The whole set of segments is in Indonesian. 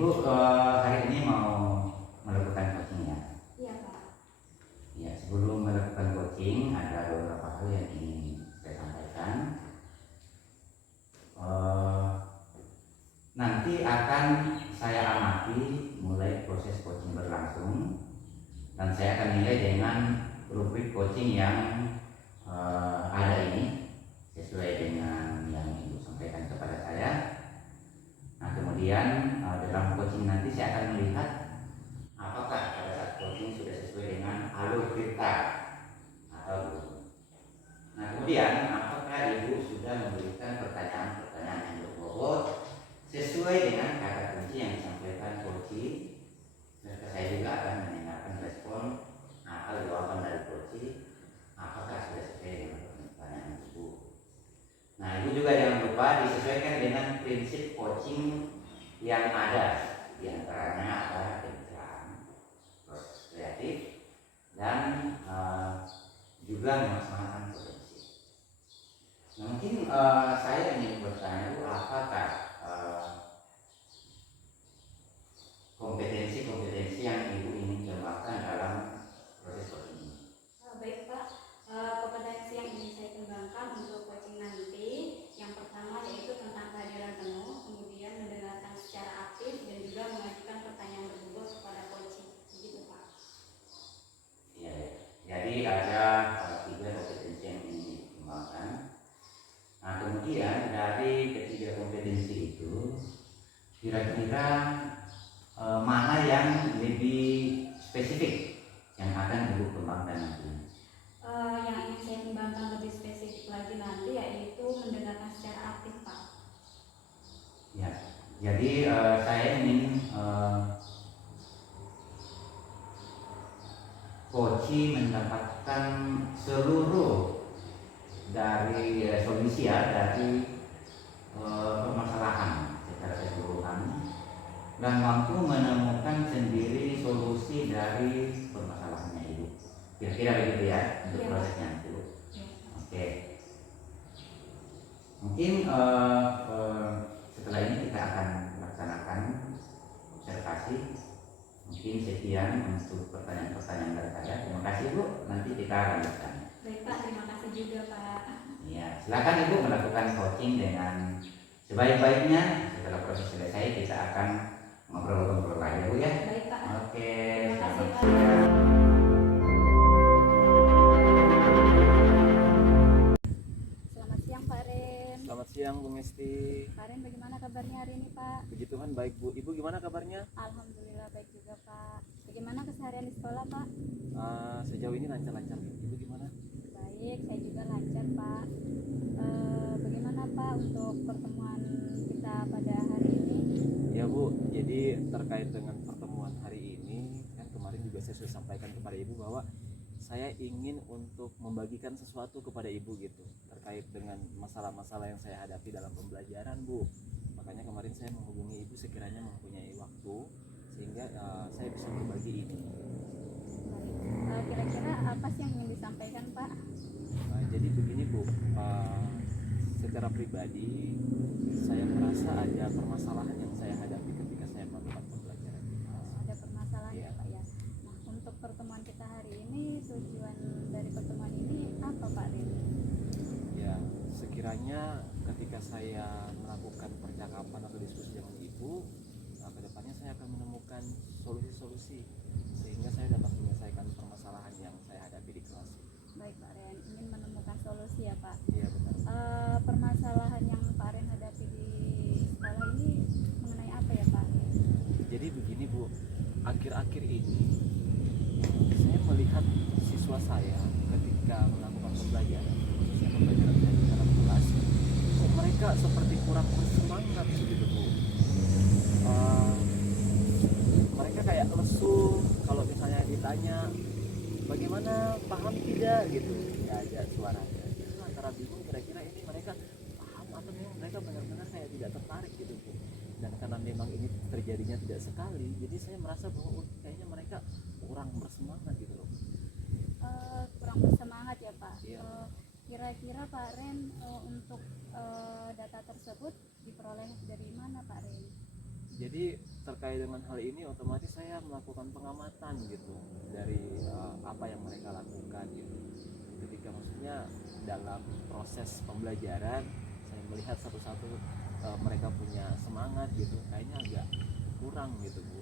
Ibu hari ini mau melakukan coaching ya? Iya Pak. Ya, sebelum melakukan coaching ada beberapa hal yang ingin saya sampaikan. Nanti akan saya amati mulai proses coaching berlangsung dan saya akan nilai dengan rubrik coaching yang ada ini sesuai dengan yang Ibu sampaikan kepada saya. Nah, kemudian dalam coaching nanti saya akan melihat apakah pada saat coaching sudah sesuai dengan alur cerita atau belum. Nah, kemudian apakah Ibu sudah memberikan pertanyaan-pertanyaan yang berbobot sesuai dengan kata kunci yang disampaikan coaching. Serta saya juga akan mendengarkan respon atau jawaban dari coaching apakah sudah sesuai dengan pertanyaan Ibu. Nah, Ibu juga jangan lupa disesuaikan dengan prinsip coaching yang ada, di antaranya adalah pencerahan, proses kreatif, dan juga memaksimalkan potensi. Nah, mungkin saya ingin bertanya dulu, apakah kompetensi-kompetensi yang Ibu ingin kembangkan dalam proses coaching ini? Baik Pak, kompetensi yang ingin saya kembangkan untuk coaching nanti yang pertama yaitu tentang kehadiran penuh, kemudian mendengarkan secara aktif dan juga mengajukan pertanyaan berbobot kepada coaching. Begitu Pak. Ya, jadi ada 3 kompetensi yang ingin dikembangkan. Nah, kemudian dari ketiga kompetensi itu kira-kira mana yang lebih spesifik yang akan Ibu kembangkan nanti? Yang ingin saya kembangkan lebih spesifik lagi nanti yaitu mendengarkan secara aktif Pak. Ya, jadi saya ingin coaching mendapatkan seluruh dari solusi ya dari permasalahan secara keseluruhan dan mampu menemukan sendiri solusi dari permasalahannya Ibu. Kira-kira begitu ya untuk prosesnya itu. Oke. Mungkin setelah ini kita akan melaksanakan observasi. Mungkin sekian untuk pertanyaan-pertanyaan dari saya. Terima kasih Bu. Nanti kita lanjutkan. Baik Pak, terima kasih juga Pak. Ya, silakan Ibu melakukan coaching dengan sebaik-baiknya. Setelah proses selesai kita akan ngobrol-ngobrol lagi Bu ya. Baik Pak. Oke, Terima kasih selamat Pak. siang. Selamat siang Pak Ren. Selamat siang Bu Ngesti. Pak Ren, bagaimana kabarnya hari ini Pak? Puji Tuhan baik Bu. Ibu gimana kabarnya? Alhamdulillah baik juga Pak. Bagaimana keseharian di sekolah Pak? Sejauh ini lancar-lancar. Ibu gimana? Baik, saya juga lancar Pak. Bagaimana Pak untuk pertemuan kita pada hari ini? Ya Bu, jadi terkait dengan pertemuan hari ini kan kemarin juga saya sudah sampaikan kepada Ibu bahwa saya ingin untuk membagikan sesuatu kepada Ibu gitu terkait dengan masalah-masalah yang saya hadapi dalam pembelajaran Bu. Makanya kemarin saya menghubungi Ibu sekiranya mempunyai waktu sehingga saya bisa berbagi ini. Baik, kira-kira apa sih yang ingin disampaikan Pak? Jadi begini Bu, secara pribadi saya merasa ada permasalahan yang saya hadapi ketika saya melakukan pembelajaran. Ada permasalahan Iya. ya Pak ya. Nah, untuk pertemuan kita hari ini, tujuan dari pertemuan ini apa Pak Ren? Ya, sekiranya ketika saya melakukan percakapan atau diskusi dengan Ibu, kedepannya saya akan menemukan solusi-solusi sehingga saya dapat menyelesaikan permasalahan yang saya hadapi di kelas. Baik Pak Ren, ingin menemukan solusi ya Pak. Iya benar. Permasalahan yang Pak Ren hadapi di sekolah ini mengenai apa ya Pak? Jadi begini Bu, akhir-akhir ini saya melihat siswa saya ketika melakukan pembelajaran, khususnya pembelajaran saya di dalam kelas, kok mereka seperti kurang bersemangat begitu Bu. Mereka kayak lesu kalau misalnya ditanya bagaimana, paham tidak gitu, ya ada suaranya. Itu antara bingung kira-kira ini mereka paham atau memang mereka benar-benar kayak tidak tertarik gitu Bu. Dan karena memang ini terjadinya tidak sekali, jadi saya merasa bahwa kayaknya mereka kurang bersemangat gitu loh. Kurang bersemangat ya Pak. Iya. Kira-kira Pak Ren untuk data tersebut diperoleh dari mana Pak Ren? Jadi terkait dengan hal ini otomatis saya melakukan pengamatan gitu dari apa yang mereka lakukan gitu. Ketika maksudnya dalam proses pembelajaran saya melihat satu-satu mereka punya semangat gitu, kayaknya agak kurang gitu Bu.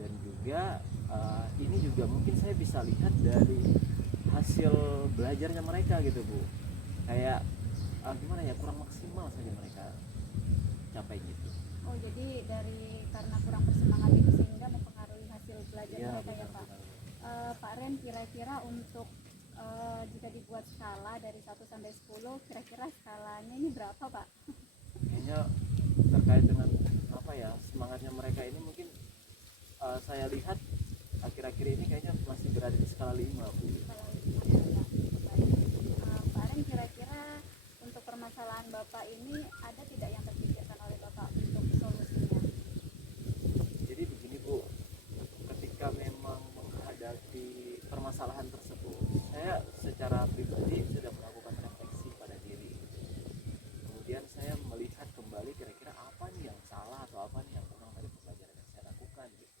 Dan juga ini juga mungkin saya bisa lihat dari hasil belajarnya mereka gitu Bu, kayak gimana ya, kurang maksimal saja mereka capai gitu. Oh, jadi dari karena kurang bersemangat itu sehingga mempengaruhi hasil belajar mereka ya Pak. Pak Ren, kira-kira untuk jika dibuat skala dari 1 sampai 10, kira-kira skalanya ini berapa Pak? Kayaknya terkait dengan apa ya, semangatnya mereka ini mungkin saya lihat akhir-akhir ini kayaknya masih berada di skala 5 Bu. Skala 5 ya. Baik. Pak Ren, kira-kira untuk permasalahan Bapak ini ada tidak yang terpikirkan oleh Bapak untuk solusinya? Jadi begini Bu, ketika memang menghadapi permasalahan tersebut, saya secara pribadi sudah melakukan refleksi pada diri. Kemudian saya melihat kembali kira-kira apa nih yang salah atau apa nih yang kurang dari pembelajaran yang saya lakukan gitu.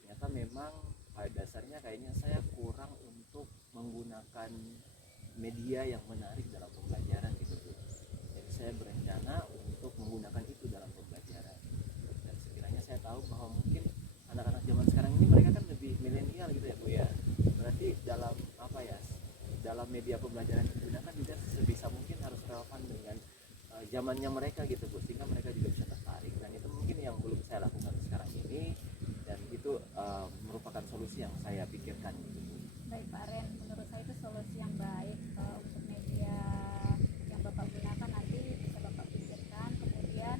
Ternyata memang pada dasarnya kayaknya saya kurang untuk menggunakan media yang menarik dalam pembelajaran gitu Bu. Jadi saya berencana untuk menggunakan itu dalam pembelajaran. Dan sekiranya saya tahu bahwa mungkin anak-anak zaman sekarang ini mereka kan lebih milenial gitu ya Bu ya. Berarti dalam apa ya, dalam media pembelajaran yang digunakan juga sebisa mungkin harus relevan dengan zamannya mereka gitu Bu, sehingga mereka juga bisa tertarik. Dan itu mungkin yang belum saya lakukan sekarang ini, dan itu merupakan solusi yang saya pikirkan gitu Bu. Baik Pak Ren, menurut saya itu solusi yang baik untuk media yang Bapak gunakan nanti bisa Bapak pikirkan. Kemudian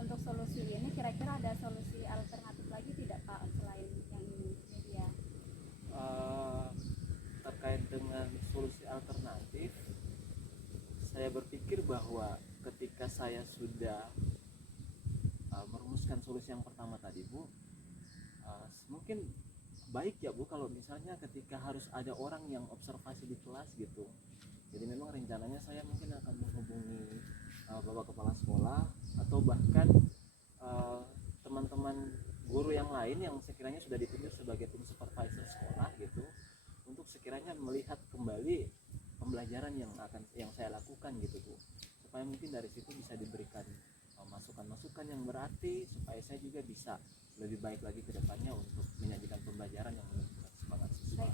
untuk solusi ini kira-kira ada solusi alternatif lagi tidak Pak selain yang ini media? Terkait dengan solusi alternatif, saya berpikir bahwa ketika saya sudah merumuskan solusi yang pertama tadi Bu, mungkin baik ya Bu kalau misalnya ketika harus ada orang yang observasi di kelas gitu. Jadi memang rencananya saya mungkin akan menghubungi Bapak Kepala Sekolah atau bahkan teman-teman guru yang lain yang sekiranya sudah ditunjuk sebagai tim supervisor sekolah gitu, untuk sekiranya melihat kembali pembelajaran yang saya lakukan gitu Bu, supaya mungkin dari situ bisa diberikan masukan-masukan yang berarti supaya saya juga bisa lebih baik lagi ke depannya untuk menyajikan pembelajaran yang menunjukkan semangat siswa.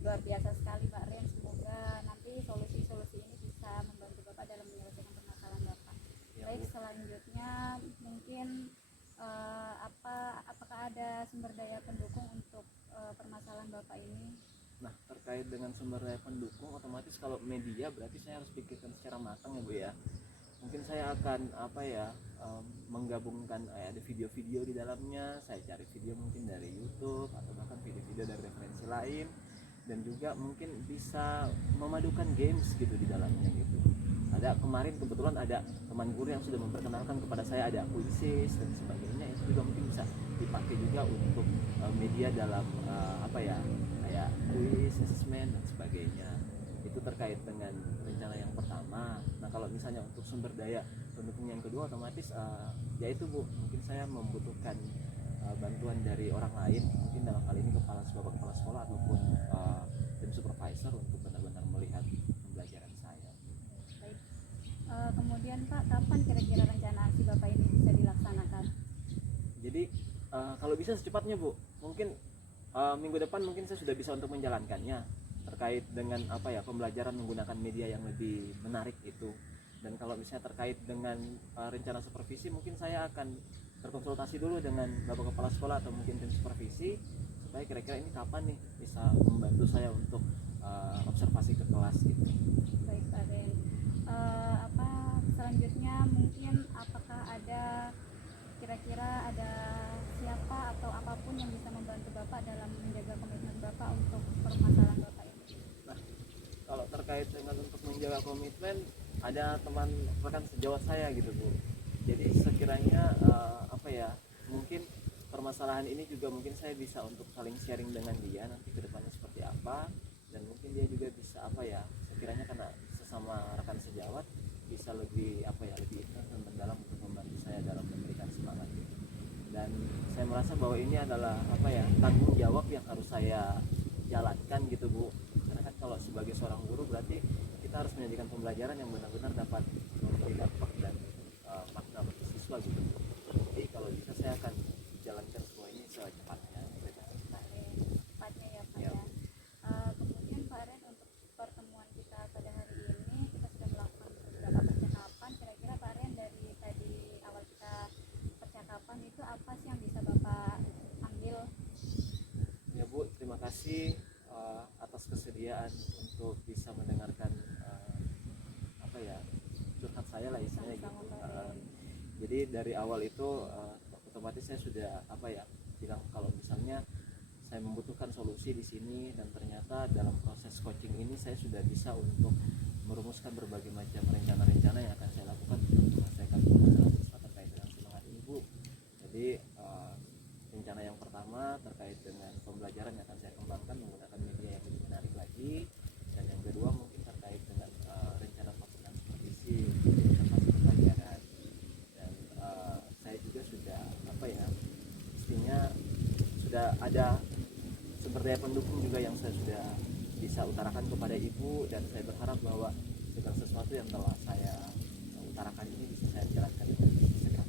Luar biasa sekali Pak Ren, semoga nanti solusi-solusi ini bisa membantu Bapak dalam menyelesaikan permasalahan Bapak. Ya, Baik, Bu. selanjutnya mungkin apakah ada sumber daya pendukung untuk permasalahan Bapak ini? Nah, terkait dengan sumber daya pendukung, otomatis kalau media berarti saya harus pikirkan secara matang ya Bu ya. Mungkin saya akan menggabungkan ada video-video di dalamnya. Saya cari video mungkin dari YouTube atau bahkan video-video dari referensi lain, dan juga mungkin bisa memadukan games gitu di dalamnya gitu. Ada kemarin kebetulan ada teman guru yang sudah memperkenalkan kepada saya ada quizzes dan sebagainya, itu juga mungkin bisa dipakai juga untuk media dalam kayak quiz, assessment dan sebagainya. Itu terkait dengan rencana yang pertama. Nah, kalau misalnya untuk sumber daya pendukung yang kedua, otomatis yaitu Bu, mungkin saya membutuhkan bantuan dari orang lain, mungkin dalam hal ini kepala sekolah ataupun tim supervisor untuk benar-benar melihat pembelajaran saya. Baik. Kemudian Pak, kapan kira-kira rencana aksi Bapak ini bisa dilaksanakan? Jadi kalau bisa secepatnya Bu, mungkin minggu depan mungkin saya sudah bisa untuk menjalankannya, terkait dengan pembelajaran menggunakan media yang lebih menarik itu. Dan kalau misalnya terkait dengan rencana supervisi, mungkin saya akan berkonsultasi dulu dengan Bapak Kepala Sekolah atau mungkin tim supervisi, supaya kira-kira ini kapan nih bisa membantu saya untuk observasi ke kelas gitu. Baik Pak Ren. Selanjutnya mungkin apakah ada kira-kira ada siapa atau apapun yang bisa membantu Bapak dalam menjaga komitmen Bapak untuk permasalahan Bapak ini? Nah, kalau terkait dengan untuk menjaga komitmen, ada teman rekan sejawat saya gitu Bu. Jadi sekiranya mungkin permasalahan ini juga mungkin saya bisa untuk saling sharing dengan dia nanti ke depannya seperti apa, dan mungkin dia juga bisa sekiranya karena sesama rekan sejawat bisa lebih lebih intens dan mendalam untuk membantu saya dalam memberikan semangat gitu. dan saya merasa bahwa ini adalah apa ya, tanggung jawab yang harus saya jalankan gitu Bu, karena kan kalau sebagai seorang guru berarti kita harus menyajikan pembelajaran yang benar-benar dapat memberi dampak dan makna bagi siswa gitu. Jadi kalau bisa saya akan jalankan semua ini secepatnya. Cepatnya ya Pak Ya. ya. Kemudian Pak Ren, untuk pertemuan kita pada hari ini kita sudah melakukan beberapa percakapan. Kira-kira Pak Ren, dari tadi awal kita percakapan itu apa sih yang bisa Bapak ambil? Ya Bu, terima kasih atas kesediaan untuk bisa mendengarkan apa ya, curhat saya lah istilahnya gitu. Sama-sama, Pak Ren. Jadi dari awal itu otomatis saya sudah apa ya, bilang kalau misalnya saya membutuhkan solusi di sini, dan ternyata dalam proses coaching ini saya sudah bisa untuk merumuskan berbagai macam rencana-rencana yang akan saya lakukan untuk menyelesaikan permasalahan siswa terkait dengan semangat ini Bu. Jadi rencana yang pertama terkait dengan pembelajaran yang akan saya kembangkan menggunakan media yang lebih menarik lagi, dan yang kedua mungkin terkait dengan rencana pasukan supervisi observasi pembelajaran, dan saya juga sudah apa ya, mestinya sudah ada sumber daya pendukung juga yang saya sudah bisa utarakan kepada Ibu, dan saya berharap bahwa segala sesuatu yang telah saya utarakan ini bisa saya jalankan dengan segera.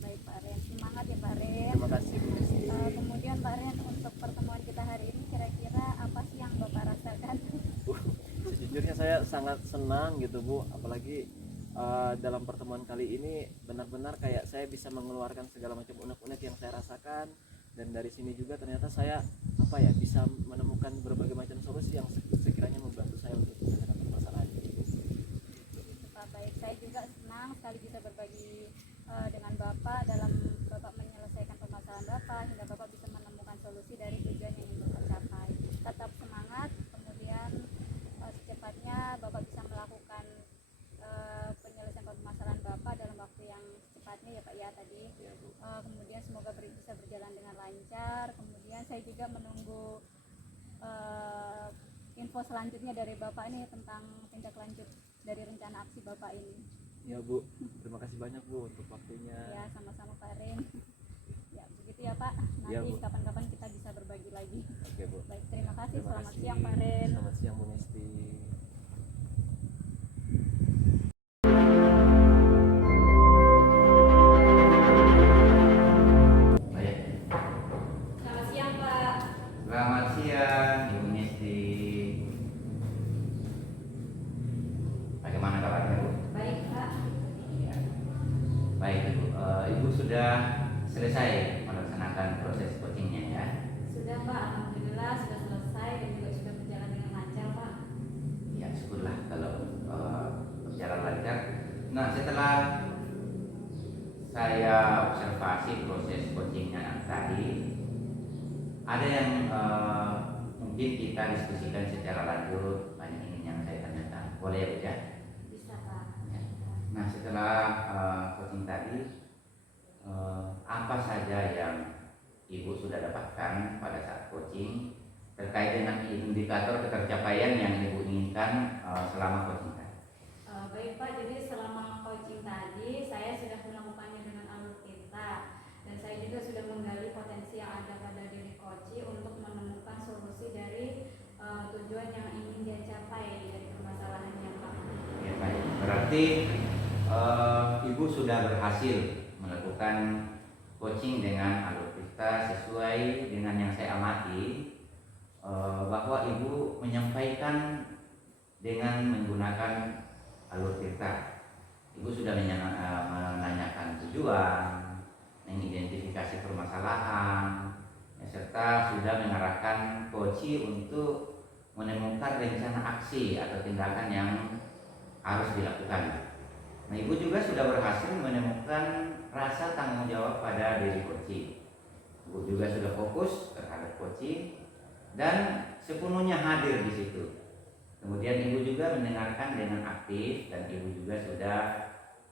Baik Pak Ren, semangat ya Pak Ren. Terima kasih Bu Desi. Kemudian Pak Ren, untuk pertemuan kita hari ini kira-kira apa sih yang Bapak rasakan? Sejujurnya saya sangat senang gitu Bu, apalagi dalam pertemuan kali ini benar-benar kayak saya bisa mengeluarkan segala macam unek-unek yang saya rasakan, dan dari sini juga ternyata saya apa ya, bisa menemukan berbagai macam solusi yang sekiranya membantu saya untuk menyelesaikan permasalahan ini. Pak, baik, saya juga senang sekali bisa berbagi dengan Bapak dalam Bapak menyelesaikan permasalahan Bapak hingga Bapak bisa menemukan solusi dari tujuan yang ingin Bapak capai. Tetap semangat, kemudian secepatnya Bapak bisa melakukan penyelesaian permasalahan Bapak dalam waktu yang secepatnya ya Pak ya tadi. Ya, Bu. Kemudian semoga bisa berjalan dengan lancar. Kemudian saya juga menunggu info selanjutnya dari Bapak ini tentang tindak lanjut dari rencana aksi Bapak ini. Ya Bu, terima kasih banyak Bu untuk waktunya. Ya, sama-sama Pak Ren. Ya, begitu ya Pak. Nanti Ya, Bu. kapan-kapan kita bisa berbagi lagi. Oke Bu. Baik, terima kasih. Terima Selamat kasih. siang Pak Ren. Selamat siang Bu Nesti. Baik. Selamat siang Pak. Selamat siang Ibu Nesti. Bagaimana kabarnya Bu? Baik Pak. Ya. Baik Ibu. Ibu sudah selesai melaksanakan proses coachingnya ya? Sudah Pak, alhamdulillah sudah selesai dan juga sudah berjalan dengan lancar Pak. Ya syukurlah kalau berjalan lancar. Nah setelah saya observasi proses coachingnya tadi, ada yang mungkin kita diskusikan secara lanjut, banyak ini yang saya tanyakan. Boleh ya Bu ya? Bisa Pak. Ya. Nah setelah coaching tadi, apa saja yang Ibu sudah dapatkan pada saat coaching terkait dengan indikator ketercapaian yang Ibu inginkan selama coaching tadi? Baik Pak, jadi selama coaching tadi saya sudah menemukannya dengan alur tinta, dan saya juga sudah menggali potensi yang ada pada diri coach untuk menemukan solusi dari tujuan yang ingin dia capai dari permasalahannya Pak. Ya, baik. Berarti Ibu sudah berhasil melakukan coaching dengan alur kita sesuai dengan yang saya amati, bahwa Ibu menyampaikan dengan menggunakan alur tirta. Ibu sudah menanyakan tujuan, mengidentifikasi permasalahan, serta sudah mengarahkan coach untuk menemukan rencana aksi atau tindakan yang harus dilakukan. Nah, Ibu juga sudah berhasil menemukan rasa tanggung jawab pada diri coach. Ibu juga sudah fokus terhadap coach dan sepenuhnya hadir di situ. Kemudian Ibu juga mendengarkan dengan aktif, dan Ibu juga sudah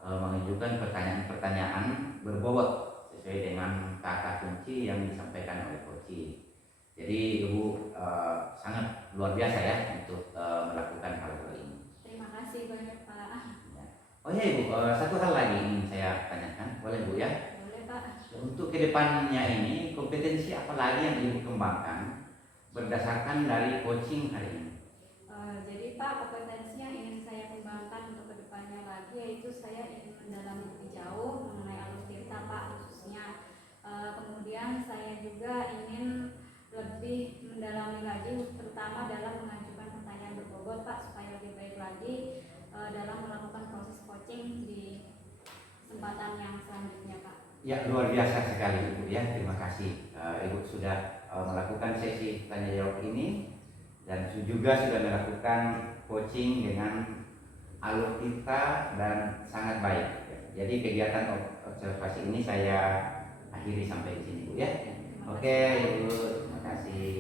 mengajukan pertanyaan-pertanyaan berbobot sesuai dengan kata kunci yang disampaikan oleh coach. Jadi Ibu sangat luar biasa ya untuk melakukan hal ini. Terima kasih banyak Pak. Oh ya Ibu, satu hal lagi ingin saya tanyakan, boleh Bu ya? Boleh Pak. Untuk kedepannya ini kompetensi apa lagi yang Ibu kembangkan berdasarkan dari coaching hari ini? Jadi Pak, kompetensi yang ingin saya kembangkan untuk kedepannya lagi yaitu saya ingin mendalami lebih jauh mengenai alur tirta Pak khususnya. Kemudian saya juga ingin lebih mendalami lagi terutama dalam mengajukan pertanyaan berbobot Pak supaya lebih baik lagi dalam melakukan proses coaching di kesempatan yang selanjutnya Pak. Ya, luar biasa sekali Ibu ya. Terima kasih Ibu sudah melakukan sesi tanya jawab ini dan juga sudah melakukan coaching dengan alur tirta dan sangat baik. Jadi kegiatan observasi ini saya akhiri sampai di sini Bu ya. Terima kasih, Oke Pak. Ibu, terima kasih.